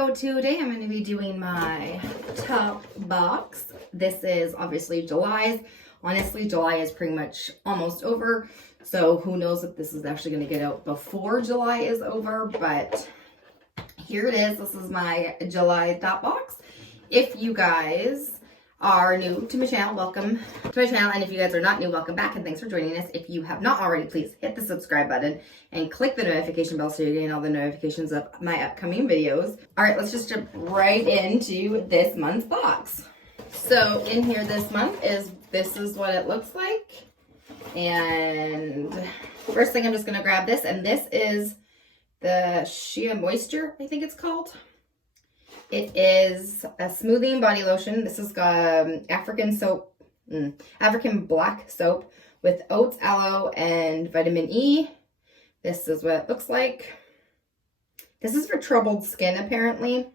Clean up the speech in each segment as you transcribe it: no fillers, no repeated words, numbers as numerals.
So today I'm going to be doing my top box. This is obviously July's. Honestly, July is pretty much almost over. So who knows if this is actually going to get out before July is over. But here it is. This is my July top box. If you guys are new to my channel, welcome to my channel. And if you guys are not new, welcome back and thanks for joining us. If you have not already, please hit the subscribe button and click the notification bell so you're getting all the notifications of my upcoming videos. All right, let's just jump right into this month's box. So in here this month this is what it looks like. And first thing, I'm just gonna grab this, and this is the Shea Moisture, I think it's called. It is a smoothing body lotion. This is African black soap with oats, aloe, and vitamin E. This is what it looks like. This is for troubled skin, apparently.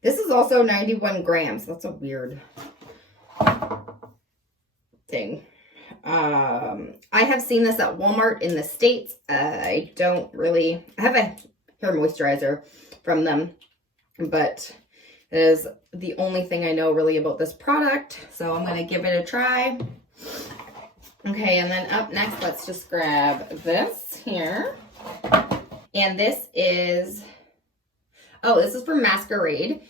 This is also 91 grams. That's a weird thing. I have seen this at Walmart in the States. I have a hair moisturizer from them, but that is the only thing I know really about this product. So I'm going to give it a try. Okay, and then up next, let's just grab this here. And this is for Masquerade.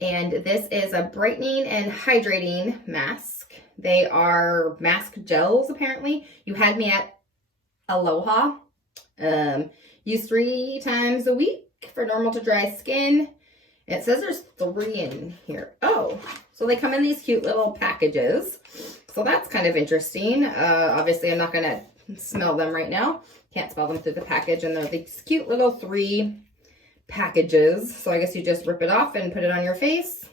And this is a brightening and hydrating mask. They are mask gels, apparently. You had me at Aloha. Use 3 times a week for normal to dry skin. It says there's 3 in here. Oh, so they come in these cute little packages. So that's kind of interesting. Obviously, I'm not going to smell them right now. Can't smell them through the package. And they're these cute little 3 packages. So I guess you just rip it off and put it on your face.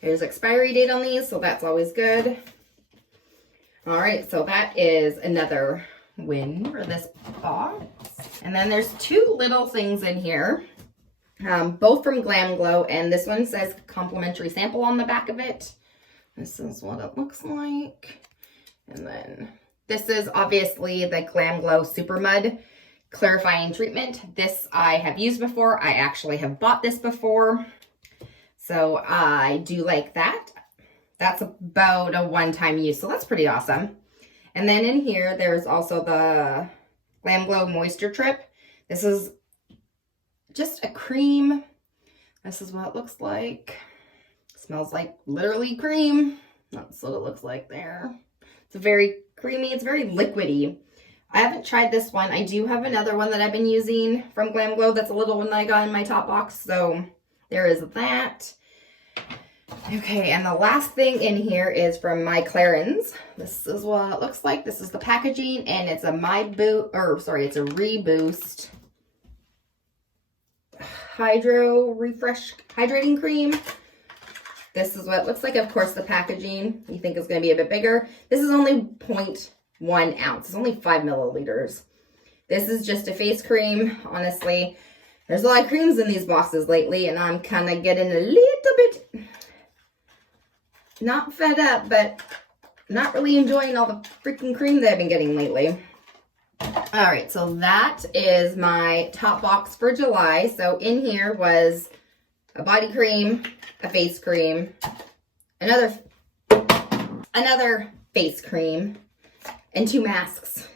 There's expiry date on these, so that's always good. All right, so that is another win for this box. And then there's 2 little things in here. Both from Glamglow, and this one says complimentary sample on the back of it. This is what it looks like. And then this is obviously the Glamglow Super Mud Clarifying Treatment. This I have used before. I actually have bought this before. So I do like that. That's about a one-time use, so that's pretty awesome. And then in here, there's also the Glamglow Moisture Trip. This is just a cream. This is what it looks like. Smells like literally cream. That's what it looks like there. It's very creamy. It's very liquidy. I haven't tried this one. I do have another one that I've been using from Glamglow. That's a little one that I got in my top box. So there is that. Okay, and the last thing in here is from My Clarins. This is what it looks like. This is the packaging, and it's a it's a Reboost Hydro Refresh Hydrating Cream. This is what it looks like. Of course, the packaging you think is going to be a bit bigger. This is only 0.1 ounce. It's only 5 milliliters. This is just a face cream. Honestly, there's a lot of creams in these boxes lately, and I'm kind of getting a little bit not fed up, but not really enjoying all the freaking cream that I've been getting lately. All right, so that is my top box for July. So in here was a body cream, a face cream, another face cream, and 2 masks.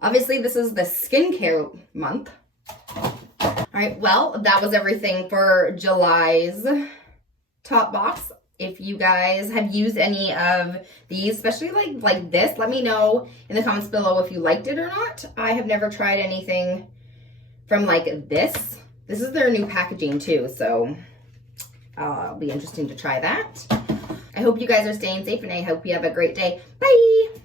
Obviously, this is the skincare month. All right, well, that was everything for July's top box. If you guys have used any of these, especially like this, let me know in the comments below if you liked it or not. I have never tried anything from like this. This is their new packaging too, so it'll be interesting to try that. I hope you guys are staying safe, and I hope you have a great day. Bye!